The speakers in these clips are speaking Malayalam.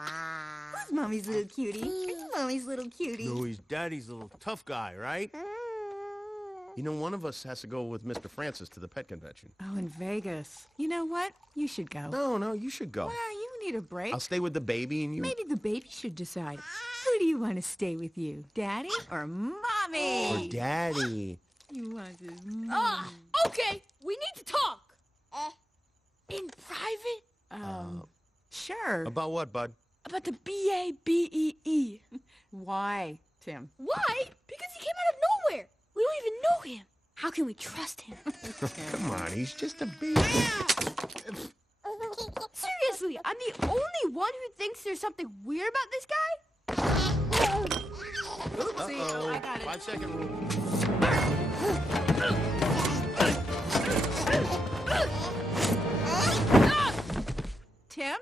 Who's Mommy's little cutie? Who's Mommy's little cutie? No, he's Daddy's little tough guy, right? You know, one of us has to go with Mr. Francis to the pet convention. Oh, in Vegas. You know what? You should go. No, you should go. Wow, you need a break. I'll stay with the baby and you... Maybe the baby should decide. Who do you want to stay with you? Daddy or Mommy? Or Daddy. You want to... Okay, we need to talk. In private? Sure. About what, bud? About the B-A-B-E-E. Why, Tim? Why? Because he came out of nowhere. We don't even know him. How can we trust him? Come on, he's just a baby. Seriously, I'm the only one who thinks there's something weird about this guy? Oopsie. Oh, I got it. 5-second rule. Tim?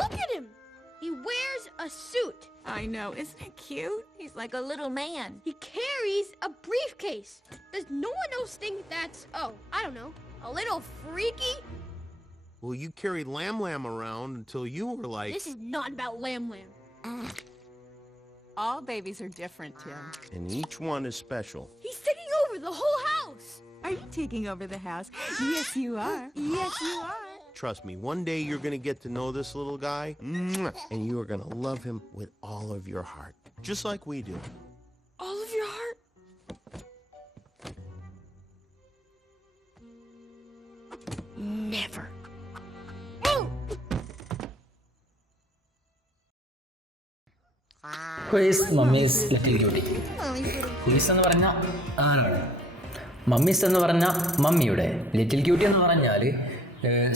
Look at him. He wears a suit. I know. Isn't it cute? He's like a little man. He carries a briefcase. Does no one else think that's, I don't know, a little freaky? Well, you carried Lamb around until you were like... This is not about Lamb. All babies are different, Tim. And each one is special. He's taking over the whole house. Are you taking over the house? Yes, you are. Yes, you are. Trust me, one day you're gonna get to know this little guy, and you are gonna love him with all of your heart. Just like we do. All of your heart? Never. Quiz mummies little cutie. Quiz എന്ന് പറഞ്ഞാൽ ആരാണ്? മമ്മീസ് എന്ന് പറഞ്ഞാൽ മമ്മിയുടെ, ലിറ്റിൽ ക്യൂട്ടി എന്ന് പറഞ്ഞാൽ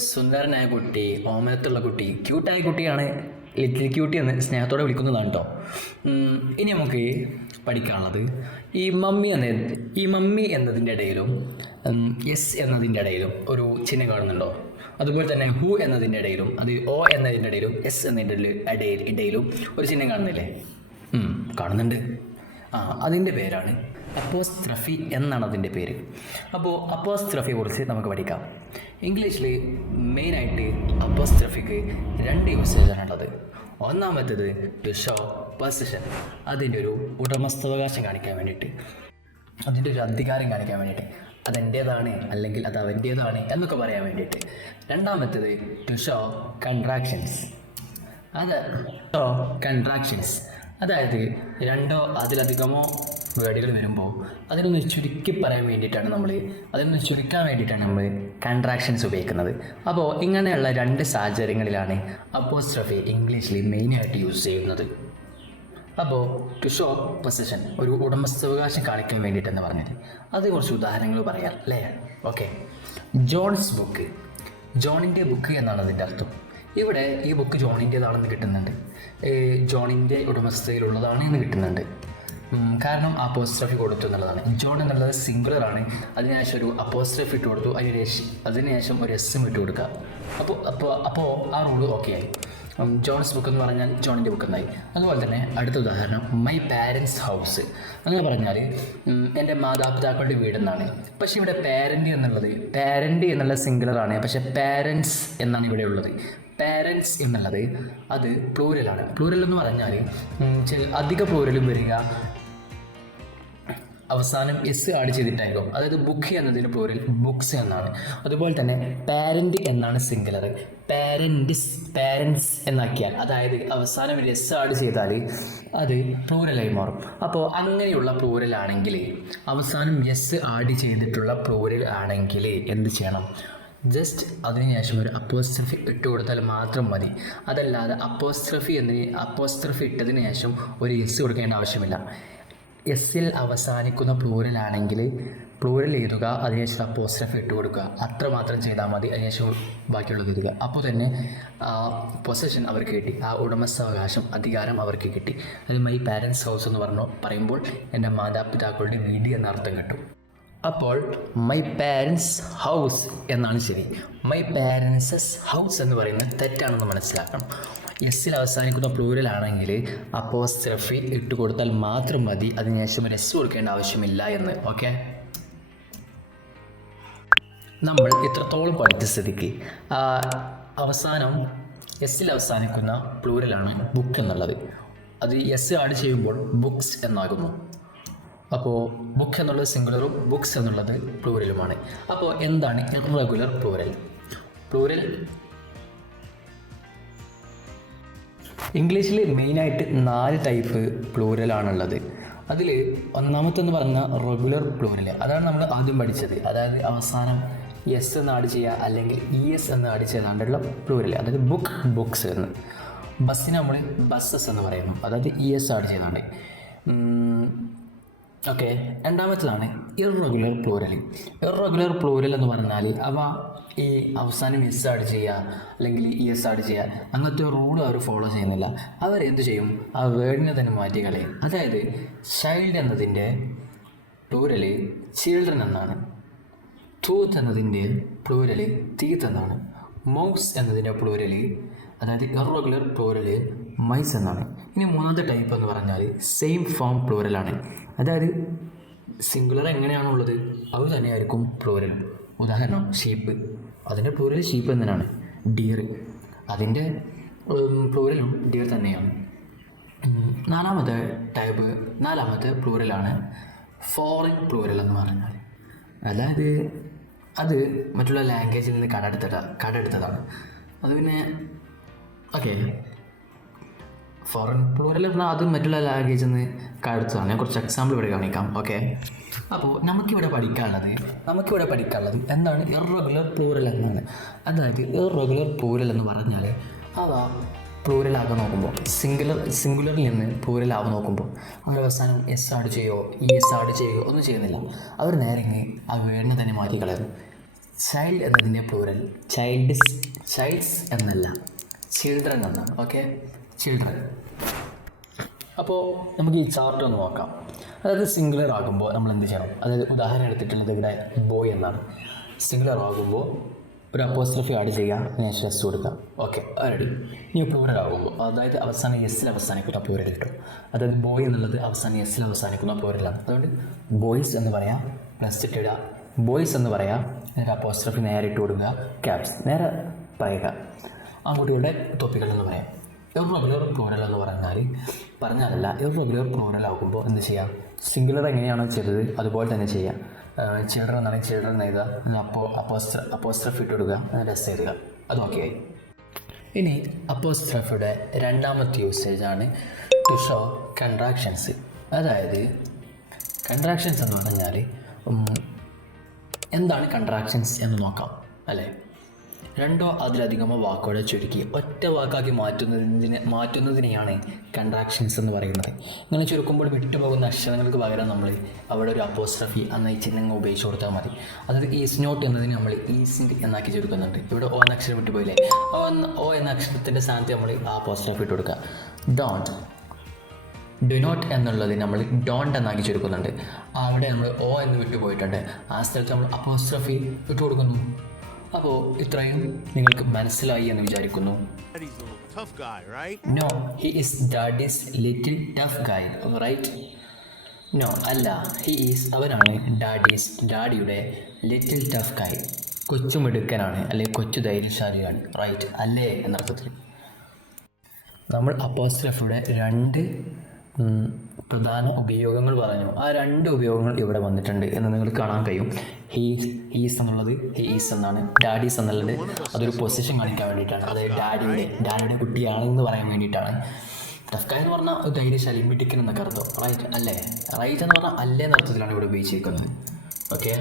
സുന്ദരനായ കുട്ടി, ഓമനത്തുള്ള കുട്ടി, ക്യൂട്ടായ കുട്ടിയാണ് ലിറ്റിൽ ക്യൂട്ടി എന്ന് സ്നേഹത്തോടെ വിളിക്കുന്നതാണ് കേട്ടോ. ഇനി നമുക്ക് പഠിക്കാനുള്ളത് ഈ മമ്മി എന്നതിൻ്റെ ഇടയിലും എസ് എന്നതിൻ്റെ ഇടയിലും ഒരു ചിഹ്നം കാണുന്നുണ്ടോ? അതുപോലെ തന്നെ ഹു എന്നതിൻ്റെ ഇടയിലും അത് ഒ എന്നതിൻ്റെ ഇടയിലും എസ് എന്നതിൻ്റെ ഇടയിലും ഒരു ചിഹ്നം കാണുന്നില്ലേ? കാണുന്നുണ്ട്. അതിൻ്റെ പേരാണ് അപ്പോസ്ട്രഫി എന്നാണ് അതിൻ്റെ പേര്. അപ്പോൾ അപ്പോസ്ട്രഫിയെ കുറിച്ച് നമുക്ക് പഠിക്കാം. ഇംഗ്ലീഷിൽ മെയിനായിട്ട് അപ്പോസ്ട്രഫിക്ക് 2 യൂസേജാണുള്ളത്. ഒന്നാമത്തേത് ടു ഷോ പൊസിഷൻ, അതിൻ്റെ ഒരു ഉടമസ്ഥാവകാശം കാണിക്കാൻ വേണ്ടിയിട്ട്, അതിൻ്റെ ഒരു അധികാരം കാണിക്കാൻ വേണ്ടിയിട്ട്, അതെൻ്റേതാണ് അല്ലെങ്കിൽ അത് അവൻ്റേതാണ് എന്നൊക്കെ പറയാൻ വേണ്ടിയിട്ട്. രണ്ടാമത്തേത് ടു ഷോ കൺട്രാക്ഷൻസ്, അതായത് 2 അതിലധികമോ വേർഡുകൾ വരുമ്പോൾ അതിനൊന്ന് ചുരുക്കാൻ വേണ്ടിയിട്ടാണ് നമ്മൾ കൺട്രാക്ഷൻസ് ഉപയോഗിക്കുന്നത്. അപ്പോൾ ഇങ്ങനെയുള്ള 2 സാഹചര്യങ്ങളിലാണ് അപ്പോസ്ട്രഫി ഇംഗ്ലീഷിൽ മെയിനായിട്ട് യൂസ് ചെയ്യുന്നത്. അപ്പോൾ ടു ഷോ പൊസിഷൻ, ഒരു ഉടമസ്ഥാവകാശം കാണിക്കാൻ വേണ്ടിയിട്ടെന്ന് പറഞ്ഞത്, അത് കുറച്ച് ഉദാഹരണങ്ങൾ പറയാം അല്ലേ? ഓക്കെ. ജോൺസ് ബുക്ക്, ജോണിൻ്റെ ബുക്ക് എന്നാണ് അതിൻ്റെ അർത്ഥം. ഇവിടെ ഈ ബുക്ക് ജോണിൻ്റേതാണെന്ന് കിട്ടുന്നുണ്ട്, ജോണിൻ്റെ ഉടമസ്ഥതയിലുള്ളതാണ് എന്ന് കിട്ടുന്നുണ്ട്. കാരണം അപ്പോസ്ട്രഫി കൊടുത്തു എന്നുള്ളതാണ്. ജോൺ എന്നുള്ളത് സിംഗുലറാണ്, അതിനുശേഷം ഒരു അപ്പോസ്ട്രഫി ഇട്ട് കൊടുത്തു, അതിനുശേഷം ഒരു എസ്സും ഇട്ട് കൊടുക്കുക. അപ്പോൾ ആ റൂള് ഓക്കെ ആയി. ജോൺസ് ബുക്ക് എന്ന് പറഞ്ഞാൽ ജോണിൻ്റെ ബുക്ക് എന്നായി. അതുപോലെ തന്നെ അടുത്ത ഉദാഹരണം മൈ പാരൻസ് ഹൗസ്, അങ്ങനെ പറഞ്ഞാൽ എൻ്റെ മാതാപിതാക്കളുടെ വീടെന്നാണ്. പക്ഷേ ഇവിടെ പാരൻ്റ് എന്നുള്ള സിംഗുലറാണ്, പക്ഷേ പാരൻസ് എന്നാണ് ഇവിടെ ഉള്ളത്. പാരൻസ് എന്നുള്ളത് അത് പ്ലൂരലാണ്. പ്ലൂരൽ എന്ന് പറഞ്ഞാൽ അധിക പ്ലൂരലും വരിക അവസാനം എസ് ആഡ് ചെയ്തിട്ടായിരിക്കും. അതായത് ബുക്ക് എന്നതിന് പ്ലൂരൽ ബുക്സ് എന്നാണ്. അതുപോലെ തന്നെ പാരൻ്റ് എന്നാണ് സിംഗുലർ, പാരൻസ് എന്നാക്കിയാൽ, അതായത് അവസാനം ഒരു എസ് ആഡ് ചെയ്താൽ അത് പ്ലൂരലായി മാറും. അപ്പോൾ അങ്ങനെയുള്ള പ്ലൂരൽ ആണെങ്കിൽ, അവസാനം എസ് ആഡ് ചെയ്തിട്ടുള്ള പ്ലൂരൽ ആണെങ്കിൽ എന്ത് ചെയ്യണം? ജസ്റ്റ് അതിനുശേഷം ഒരു അപ്പോസ്ട്രഫി ഇട്ട് കൊടുത്താൽ മാത്രം മതി. അതല്ലാതെ അപ്പോസ്ട്രഫി ഇട്ടതിന് ശേഷം ഒരു എസ് കൊടുക്കേണ്ട ആവശ്യമില്ല. എസ്സിൽ അവസാനിക്കുന്ന പ്ലൂരൽ ആണെങ്കിൽ പ്ലൂരൽ എഴുതുക, അതിനുശേഷം അപ്പോസ്ട്രഫി ഇട്ട് കൊടുക്കുക, അത്രമാത്രം ചെയ്താൽ മതി. അതിനുശേഷം ബാക്കിയുള്ളത് എഴുതുക. അപ്പോൾ തന്നെ പൊസഷൻ അവർക്ക് കിട്ടി, ആ ഉടമസ്ഥാവകാശം, അധികാരം അവർക്ക് കിട്ടി. അത് മൈ പാരൻസ് ഹൗസ് എന്ന് പറയുമ്പോൾ എൻ്റെ മാതാപിതാക്കളുടെ വീട് എന്ന അർത്ഥം കിട്ടും. അപ്പോൾ മൈ പാരൻസ് ഹൗസ് എന്നാണ് ശരി. മൈ പാരൻസസ് ഹൗസ് എന്ന് പറയുന്നത് തെറ്റാണെന്ന് മനസ്സിലാക്കണം. എസ്സിൽ അവസാനിക്കുന്ന പ്ലൂരൽ ആണെങ്കിൽ അപ്പോസ്ട്രഫി ഇട്ട് കൊടുത്താൽ മാത്രം മതി, അതിനുശേഷം ഒരു എസ് കൊടുക്കേണ്ട ആവശ്യമില്ല എന്ന്. ഓക്കെ, നമ്മൾ ഇത്രത്തോളം പഠിച്ച സ്ഥിതിക്ക് അവസാനം എസ്സിൽ അവസാനിക്കുന്ന പ്ലൂരലാണ് ബുക്ക് എന്നുള്ളത്. അത് എസ് ആഡ് ചെയ്യുമ്പോൾ ബുക്സ് എന്നാകുന്നു. അപ്പോൾ ബുക്ക് എന്നുള്ളത് സിംഗുലറും ബുക്സ് എന്നുള്ളത് പ്ലൂരലുമാണ്. അപ്പോൾ എന്താണ് ഇറഗുലർ പ്ലൂരൽ? പ്ലൂരൽ ഇംഗ്ലീഷിൽ മെയിനായിട്ട് 4 ടൈപ്പ് പ്ലൂരലാണുള്ളത്. അതിൽ ഒന്നാമത്തെന്ന് പറഞ്ഞാൽ റെഗുലർ പ്ലൂരൽ. അതാണ് നമ്മൾ ആദ്യം പഠിച്ചത്. അതായത് അവസാനം എസ് എന്ന് ആഡ് ചെയ്യുക അല്ലെങ്കിൽ ES എന്ന് ആഡ് ചെയ്താണ്ടുള്ള പ്ലൂരൽ. അതായത് ബുക്ക്, ബുക്സ് എന്ന്. ബസ്സിന് നമ്മൾ ബസ്സസ് എന്ന് പറയുന്നു. അതായത് ES ആഡ് ചെയ്താണ്ട്. ഓക്കെ, രണ്ടാമത്തേതാണ് ഇറഗുലർ പ്ലൂരൽ. ഇറഗുലർ പ്ലൂരൽ എന്ന് പറഞ്ഞാൽ അവ ഈ അവസാനം എസ് ആഡ് ചെയ്യുക അല്ലെങ്കിൽ ES ആഡ് ചെയ്യുക അങ്ങനത്തെ റൂൾ അവർ ഫോളോ ചെയ്യുന്നില്ല. അവരെന്ത് ചെയ്യും? ആ വേർഡിനെ തന്നെ മാറ്റി കളയും. അതായത് ചൈൽഡ് എന്നതിൻ്റെ പ്ലൂരൽ ചിൽഡ്രൻ എന്നാണ്. ടൂത്ത് എന്നതിൻ്റെ പ്ലൂരൽ ടീത്ത് എന്നാണ്. മൗസ് എന്നതിൻ്റെ പ്ലൂരൽ അതായത് ഇറഗുലർ പ്ലൂരൽ മൈസ് എന്നാണ്. ഇനി മൂന്നാമത്തെ ടൈപ്പ് എന്ന് പറഞ്ഞാൽ സെയിം ഫോം പ്ലൂരലാണ്. അതായത് സിംഗുലർ എങ്ങനെയാണുള്ളത് അത് തന്നെയായിരിക്കും പ്ലൂരൽ. ഉദാഹരണം ഷീപ്പ്, അതിൻ്റെ പ്ലൂരൽ ഷീപ്പ് എന്നതാണ്. ഡിയർ, അതിൻ്റെ പ്ലൂരലും ഡിയർ തന്നെയാണ്. നാലാമത്തെ പ്ലൂരലാണ് ഫോറിൻ പ്ലൂരൽ എന്ന് പറഞ്ഞാൽ. അതായത് അത് മറ്റുള്ള ലാംഗ്വേജിൽ നിന്ന് കടമെടുത്തതാണ്. അത് പിന്നെ ഓക്കെ, ഫോറിൻ പ്ലൂരൽ പറഞ്ഞാൽ അത് മറ്റുള്ള ലാംഗ്വേജിൽ നിന്ന് കടമെടുത്തതാണ്. ഞാൻ കുറച്ച് എക്സാമ്പിൾ ഇവിടെ കാണിക്കാം. ഓക്കെ, അപ്പോൾ നമുക്കിവിടെ പഠിക്കാനുള്ളത് എന്താണ് ഇറഗുലർ പ്ലൂരൽ എന്നാണ്. അതായത് ഇറഗുലർ പ്ലൂരൽ എന്ന് പറഞ്ഞാൽ അവ പ്ലൂരലാകാൻ നോക്കുമ്പോൾ സിംഗുലറിൽ നിന്ന് പ്ലൂരലാകാൻ നോക്കുമ്പോൾ അവർ അവസാനം എസ് ആഡ് ചെയ്യോ ES ആഡ് ചെയ്യുകയോ ഒന്നും ചെയ്യുന്നില്ല. അവർ നേരെ ആ വേർഡിനെ തന്നെ മാറ്റി കളയുന്നു. ചൈൽഡ് എന്നതിൻ്റെ പ്ലൂരൽ ചൈൽഡ്സ് എന്നല്ല, ചിൽഡ്രൻ എന്നാണ്. Okay, children. അപ്പോൾ നമുക്ക് ഈ ചാർട്ട് ഒന്ന് നോക്കാം. അതായത് സിംഗുലർ ആകുമ്പോൾ നമ്മൾ എന്ത് ചെയ്യണം? അതായത് ഉദാഹരണം എടുത്തിട്ടുള്ളത് ഇവിടെ ബോയ് എന്നാണ്. സിംഗുലർ ആകുമ്പോൾ ഒരു അപ്പോസ്ട്രോഫി ആഡ് ചെയ്യുക, നേച്ചർ എസ് കൊടുക്കുക. Okay, ready. ഇനി പ്ലൂരൽ ആകുമ്പോൾ അതായത് അവസാനം എസ്സിൽ അവസാനിക്കുന്ന പ്ലൂരൽ കിട്ടും. അതായത് ബോയ് എന്നുള്ളത് അവസാനം എസ്സിൽ അവസാനിക്കുന്ന പ്ലൂരലാണ്. അതുകൊണ്ട് ബോയ്സ് എന്ന് പറയാം, പ്ലസ് ഇടുക, ബോയ്സ് എന്ന് പറയാം, നേരെ അപ്പോസ്ട്രോഫി നേരെ ഇട്ട് കൊടുക്കുക, ക്യാപ്സ് നേരെ പറയുക. ആൺകുട്ടികളുടെ തൊപ്പികൾ എന്ന് പറയാം. ഇറഗുലർ പ്ലൂരൽ എന്ന് പറഞ്ഞാലല്ല, ഇറഗുലർ പ്ലൂരൽ ആകുമ്പോൾ എന്ത് ചെയ്യാം? സിംഗുലർ എങ്ങനെയാണോ ചെയ്തത് അതുപോലെ തന്നെ ചെയ്യാം. ചിൽഡ്രൻ എന്നാണെങ്കിൽ ചിൽഡ്രൻ എഴുതുക, അപ്പോസ്ട്രോഫി ഇട്ട് കൊടുക്കുക, എസ് എഴുതുക. അത് ഓക്കെ ആയി. ഇനി അപ്പോസ്ട്രോഫിയുടെ രണ്ടാമത്തെ യൂസേജാണ് ടു ഷോ കൺട്രാക്ഷൻസ്. അതായത് കൺട്രാക്ഷൻസ് എന്ന് പറഞ്ഞാൽ എന്താണ് കൺട്രാക്ഷൻസ് എന്ന് നോക്കാം അല്ലേ. രണ്ടോ അതിലധികമോ വാക്കുകളെ ചുരുക്കി ഒറ്റ വാക്കാക്കി മാറ്റുന്നതിനെയാണ് കൺട്രാക്ഷൻസ് എന്ന് പറയുന്നത്. ഇങ്ങനെ ചുരുക്കുമ്പോൾ വിട്ടുപോകുന്ന അക്ഷരങ്ങൾക്ക് പകരം നമ്മൾ അവിടെ ഒരു അപ്പോസ്ട്രോഫി എന്ന ഈ ചിഹ്നം ഉപയോഗിച്ച് കൊടുത്താൽ മതി. അതായത് ഈസ് നോട്ട് എന്നതിന് നമ്മൾ ഈസിൻ്റ് എന്നാക്കി ചുരുക്കുന്നുണ്ട്. ഇവിടെ O എന്ന അക്ഷരം വിട്ടുപോയില്ലേ, O എന്ന അക്ഷരത്തിൻ്റെ സ്ഥാനത്ത് നമ്മൾ ആ അപ്പോസ്ട്രോഫി ഇട്ട് കൊടുക്കുക. ഡു നോട്ട് എന്നുള്ളത് നമ്മൾ ഡോണ്ട് എന്നാക്കി ചുരുക്കുന്നുണ്ട്. അവിടെ നമ്മൾ O എന്ന് വിട്ടുപോയിട്ടുണ്ട്. ആ സ്ഥലത്ത് നമ്മൾ അപ്പോസ്ട്രോഫി ഇട്ട് കൊടുക്കുന്നു. അപ്പോൾ ഇത്രയും നിങ്ങൾക്ക് മനസ്സിലായി എന്ന് വിചാരിക്കുന്നു. No, he is daddy's little tough guy, right? No, അല്ല, ഹി ഈസ് അവനാണ് ഡാഡിയുടെ ലിറ്റിൽ ടഫ് ഗൈ, കൊച്ചു മിടുക്കനാണ് അല്ലെങ്കിൽ കൊച്ചു ധൈര്യശാലിയാണ്, റൈറ്റ് അല്ലേ എന്നർത്ഥത്തിൽ. നമ്മൾ അപ്പോസ്ട്രോഫിയുടെ 2 പ്രധാന ഉപയോഗങ്ങൾ പറഞ്ഞു. ആ 2 ഉപയോഗങ്ങൾ ഇവിടെ വന്നിട്ടുണ്ട് എന്ന് നിങ്ങൾക്ക് കാണാൻ കഴിയും. ഹീസ് എന്നുള്ളത് ഹീസ് എന്നാണ്. ഡാഡീസ് എന്നുള്ളത് അതൊരു പൊസിഷൻ കാണിക്കാൻ വേണ്ടിയിട്ടാണ്. അതായത് ഡാഡിയുടെ കുട്ടിയാണെന്ന് പറയാൻ വേണ്ടിയിട്ടാണ്. ടഫ് ഗായ് എന്ന് പറഞ്ഞാൽ ധൈര്യശാലി, മിടുക്കൻ എന്നൊക്കെ അർത്ഥം, റൈറ്റ് അല്ലേ? റൈറ്റ് എന്ന് പറഞ്ഞാൽ അല്ലേ എന്ന അർത്ഥത്തിലാണ് ഇവിടെ ഉപയോഗിച്ചിരിക്കുന്നത്. ഓക്കെ,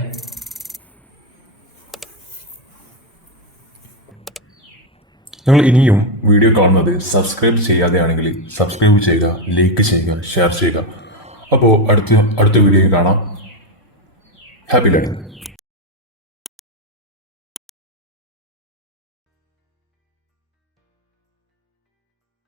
നിങ്ങൾ ഇനിയും വീഡിയോ കാണുന്നത് സബ്സ്ക്രൈബ് ചെയ്യാതെയാണെങ്കിൽ സബ്സ്ക്രൈബ് ചെയ്യുക, ലൈക്ക് ചെയ്യുക, ഷെയർ ചെയ്യുക. അപ്പോൾ അടുത്ത വീഡിയോയിൽ കാണാം. Happy learning.